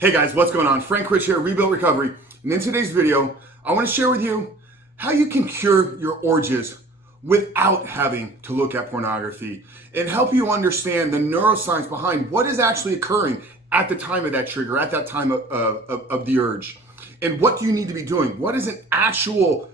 Hey guys, what's going on? Frank Rich here, Rebuild Recovery. And in today's video, I want to share with you how you can cure your URGES without having to look at pornography and help you understand the neuroscience behind what is actually occurring at the time of that trigger, at that time of the urge. And what do you need to be doing? What is an actual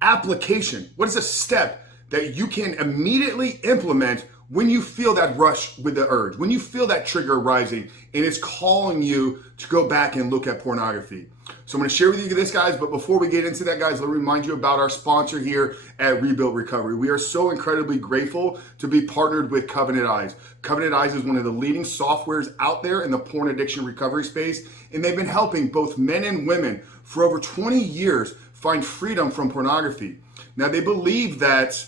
application? What is a step that you can immediately implement when you feel that rush with the urge, when you feel that trigger rising and it's calling you to go back and look at pornography? So I'm going to share with you this, guys, but before we get into that, guys, let me remind you about our sponsor here at Rebuild Recovery. We are so incredibly grateful to be partnered with Covenant Eyes. Covenant Eyes is one of the leading softwares out there in the porn addiction recovery space, and they've been helping both men and women for over 20 years find freedom from pornography. Now, they believe that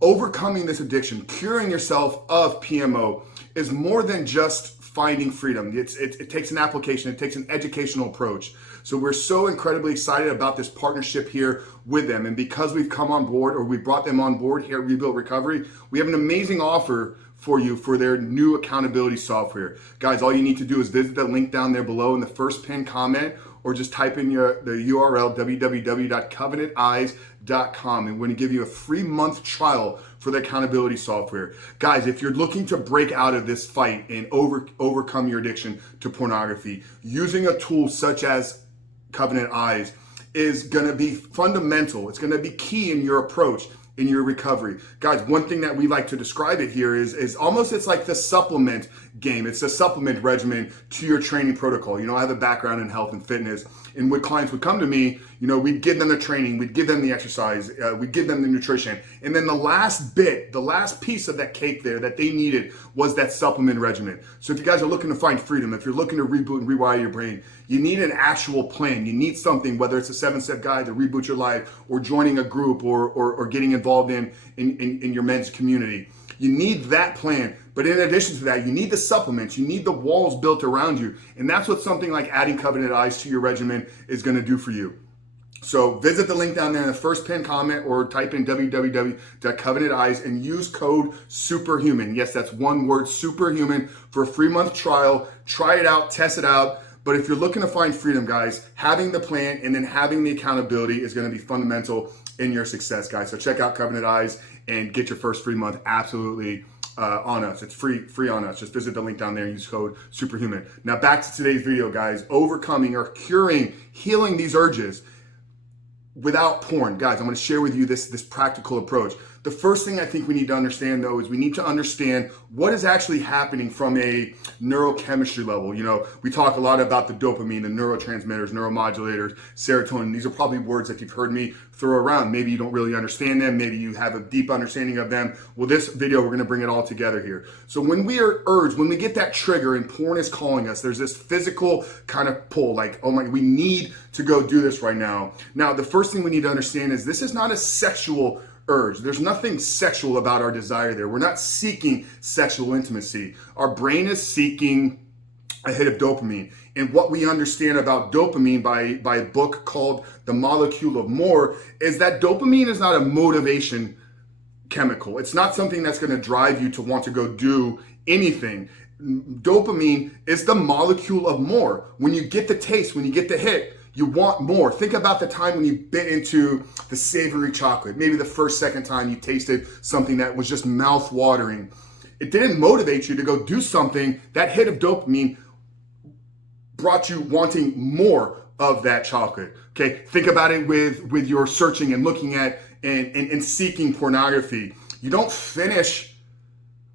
overcoming this addiction, curing yourself of PMO, is more than just finding freedom. It takes an application, it takes an educational approach. So we're so incredibly excited about this partnership here with them. And because we've come on board, or we brought them on board here at Rebuild Recovery, we have an amazing offer for you for their new accountability software. Guys, all you need to do is visit the link down there below in the first pinned comment, or just type in the URL www.covenanteyes.com, and we're going to give you a free month trial for the accountability software. Guys, if you're looking to break out of this fight and overcome your addiction to pornography, using a tool such as Covenant Eyes is going to be fundamental. It's going to be key in your approach, in your recovery. Guys, one thing that we like to describe it here is almost, it's like the supplement game. It's a supplement regimen to your training protocol. You know, I have a background in health and fitness, and when clients would come to me, you know, we'd give them the training, we'd give them the exercise, we'd give them the nutrition. And then the last bit, the last piece of that cake there that they needed was that supplement regimen. So if you guys are looking to find freedom, if you're looking to reboot and rewire your brain, you need an actual plan. You need something, whether it's a 7-step guide to reboot your life, or joining a group, or getting involved in your men's community. You need that plan. But in addition to that, you need the supplements, you need the walls built around you. And that's what something like adding Covenant Eyes to your regimen is going to do for you. So visit the link down there in the first pinned comment, or type in www.covenanteyes and use code SUPERHUMAN. Yes, that's one word, SUPERHUMAN, for a free month trial. Try it out, test it out. But if you're looking to find freedom, guys, having the plan and then having the accountability is going to be fundamental in your success, guys. So check out Covenant Eyes and get your first free month absolutely on us. It's free on us. Just visit the link down there and use code SUPERHUMAN. Now back to today's video, guys. Overcoming or curing, healing these urges without porn. Guys, I'm going to share with you this practical approach. The first thing I think we need to understand, though, is we need to understand what is actually happening from a neurochemistry level. You know, we talk a lot about the dopamine, the neurotransmitters, neuromodulators, serotonin. These are probably words that you've heard me throw around. Maybe you don't really understand them. Maybe you have a deep understanding of them. Well, this video, we're going to bring it all together here. So when we are urged, when we get that trigger and porn is calling us, there's this physical kind of pull, like, oh my, we need to go do this right now. Now, the first thing we need to understand is this is not a sexual urge. There's nothing sexual about our desire there. We're not seeking sexual intimacy. Our brain is seeking a hit of dopamine. And what we understand about dopamine by a book called The Molecule of More is that dopamine is not a motivation chemical. It's not something that's going to drive you to want to go do anything. Dopamine is the molecule of more. When you get the taste, when you get the hit, you want more. Think about the time when you bit into the savory chocolate. Maybe the first, second time you tasted something that was just mouth-watering. It didn't motivate you to go do something. That hit of dopamine brought you wanting more of that chocolate. Okay, think about it with your searching and looking at and seeking pornography. You don't finish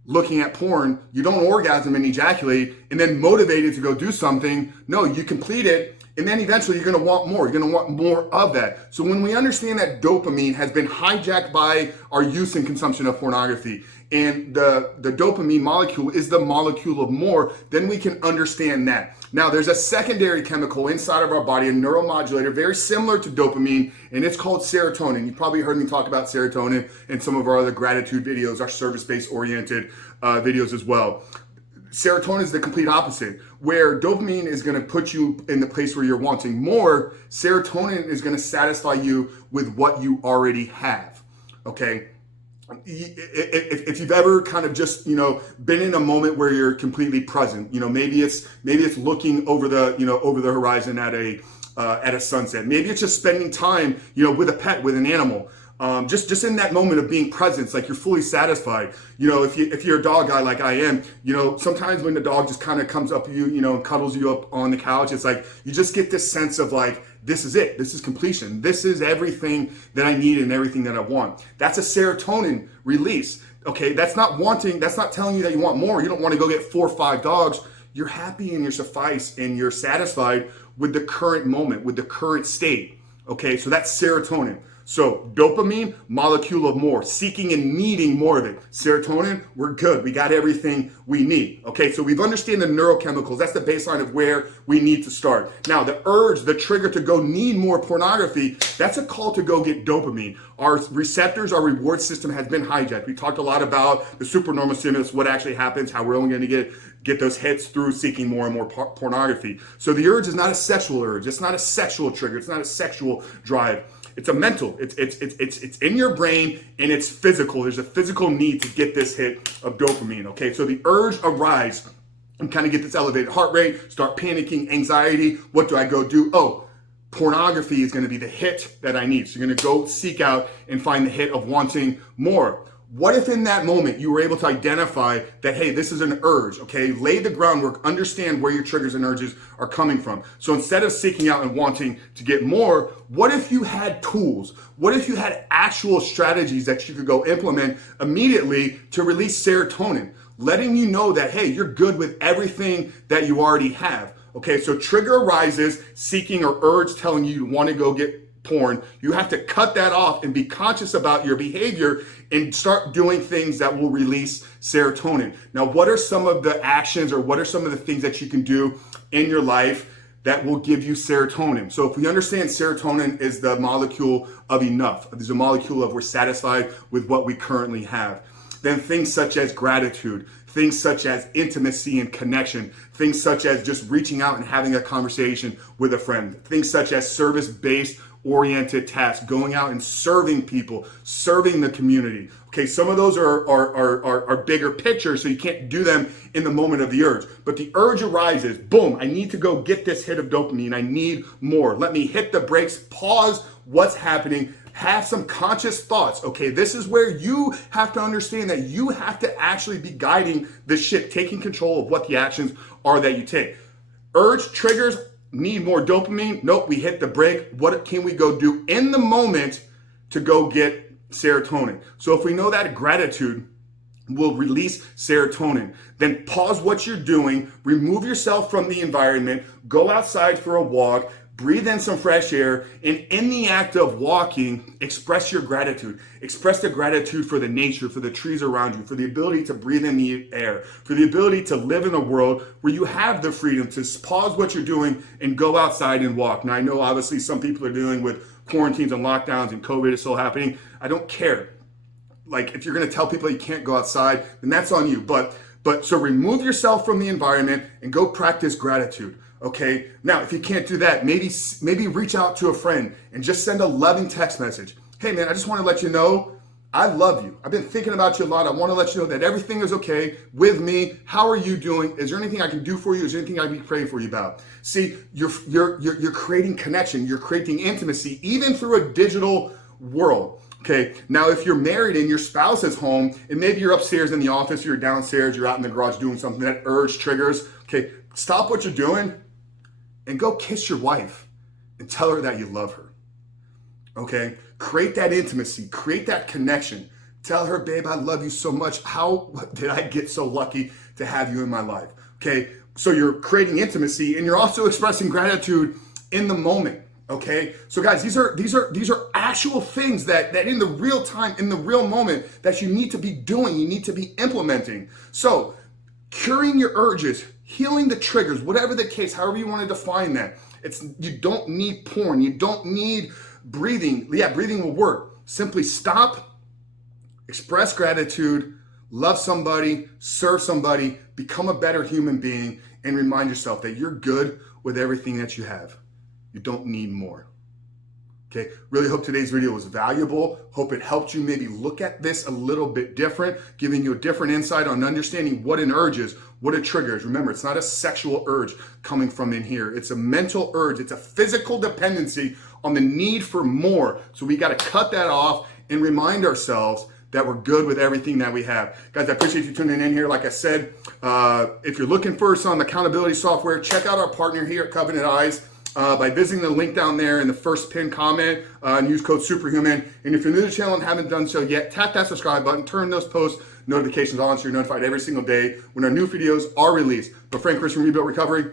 looking at porn, you don't orgasm and ejaculate and then motivated to go do something. No, you complete it, and then eventually you're going to want more. You're going to want more of that. So when we understand that dopamine has been hijacked by our use and consumption of pornography, and the dopamine molecule is the molecule of more, then we can understand that. Now, there's a secondary chemical inside of our body, a neuromodulator, very similar to dopamine, and it's called serotonin. You've probably heard me talk about serotonin in some of our other gratitude videos, our service-based oriented videos as well. Serotonin is the complete opposite. Where dopamine is going to put you in the place where you're wanting more, serotonin is going to satisfy you with what you already have. Okay? if you've ever kind of just been in a moment where you're completely present, maybe it's looking over the horizon at a sunset. Maybe it's just spending time with a pet, with an animal. Just in that moment of being present, it's like you're fully satisfied. If you're a dog guy like I am, sometimes when the dog just kind of comes up to you, and cuddles you up on the couch, it's like you just get this sense of like, this is it. This is completion. This is everything that I need and everything that I want. That's a serotonin release. Okay, that's not telling you that you want more. You don't want to go get 4 or 5 dogs. You're happy and you're sufficed and you're satisfied with the current moment, with the current state. Okay, so that's serotonin. So dopamine, molecule of more, seeking and needing more of it. Serotonin, we're good. We got everything we need. Okay, so we've understood the neurochemicals. That's the baseline of where we need to start. Now, the urge, the trigger to go need more pornography, that's a call to go get dopamine. Our receptors, our reward system has been hijacked. We talked a lot about the supernormal stimulus, what actually happens, how we're only going to get those hits through seeking more and more pornography. So the urge is not a sexual urge. It's not a sexual trigger. It's not a sexual drive. It's a mental. It's in your brain and it's physical. There's a physical need to get this hit of dopamine. Okay, so the urge arises and kind of get this elevated heart rate, start panicking, anxiety. What do I go do? Oh, pornography is going to be the hit that I need. So you're going to go seek out and find the hit of wanting more. What if in that moment you were able to identify that, hey, this is an urge, okay? Lay the groundwork, understand where your triggers and urges are coming from. So instead of seeking out and wanting to get more, what if you had tools? What if you had actual strategies that you could go implement immediately to release serotonin, letting you know that, hey, you're good with everything that you already have, okay? So trigger arises, seeking or urge telling you want to go get porn. You have to cut that off and be conscious about your behavior and start doing things that will release serotonin. Now, what are some of the actions or what are some of the things that you can do in your life that will give you serotonin? So if we understand serotonin is the molecule of enough, it's a molecule of we're satisfied with what we currently have, then things such as gratitude, things such as intimacy and connection, things such as just reaching out and having a conversation with a friend, things such as service-based oriented tasks, going out and serving people, serving the community. Okay, some of those are bigger pictures, so you can't do them in the moment of the urge. But the urge arises, boom, I need to go get this hit of dopamine. I need more. Let me hit the brakes, pause what's happening, have some conscious thoughts. Okay, this is where you have to understand that you have to actually be guiding the ship, taking control of what the actions are that you take. Urge triggers, need more dopamine. Nope, we hit the brake. What can we go do in the moment to go get serotonin? So if we know that gratitude will release serotonin, then pause what you're doing, remove yourself from the environment, go outside for a walk, breathe in some fresh air, and in the act of walking, express your gratitude. Express the gratitude for the nature, for the trees around you, for the ability to breathe in the air, for the ability to live in a world where you have the freedom to pause what you're doing and go outside and walk. Now, I know obviously some people are dealing with quarantines and lockdowns and COVID is still happening. I don't care. Like, if you're going to tell people you can't go outside, then that's on you. But so remove yourself from the environment and go practice gratitude. Okay, now if you can't do that, maybe reach out to a friend and just send a loving text message. Hey man, I just want to let you know I love you. I've been thinking about you a lot. I want to let you know that everything is okay with me. How are you doing? Is there anything I can do for you? Is there anything I can be praying for you about? See, you're creating connection. You're creating intimacy, even through a digital world. Okay, now if you're married and your spouse is home and maybe you're upstairs in the office, you're downstairs, you're out in the garage doing something, that urge triggers. Okay, stop what you're doing and go kiss your wife and tell her that you love her. Okay? Create that intimacy, create that connection. Tell her, babe, I love you so much. How did I get so lucky to have you in my life? Okay? So you're creating intimacy and you're also expressing gratitude in the moment. Okay? So guys, these are actual things that in the real time, in the real moment, that you need to be doing, you need to be implementing. So curing your urges, healing the triggers, whatever the case, however you want to define that. You don't need porn. You don't need breathing. Yeah, breathing will work. Simply stop, express gratitude, love somebody, serve somebody, become a better human being, and remind yourself that you're good with everything that you have. You don't need more. Okay. Okay, really hope today's video was valuable. Hope it helped you maybe look at this a little bit different, giving you a different insight on understanding what an urge is, what a trigger is. Remember, it's not a sexual urge coming from in here. It's a mental urge. It's a physical dependency on the need for more. So we got to cut that off and remind ourselves that we're good with everything that we have. Guys, I appreciate you tuning in here. Like I said, if you're looking for some accountability software, check out our partner here at Covenant Eyes. By visiting the link down there in the first pinned comment and use code SUPERHUMAN. And if you're new to the channel and haven't done so yet, tap that subscribe button, turn those post notifications on so you're notified every single day when our new videos are released. But Frank Chris from Rebuilt Recovery,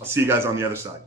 I'll see you guys on the other side.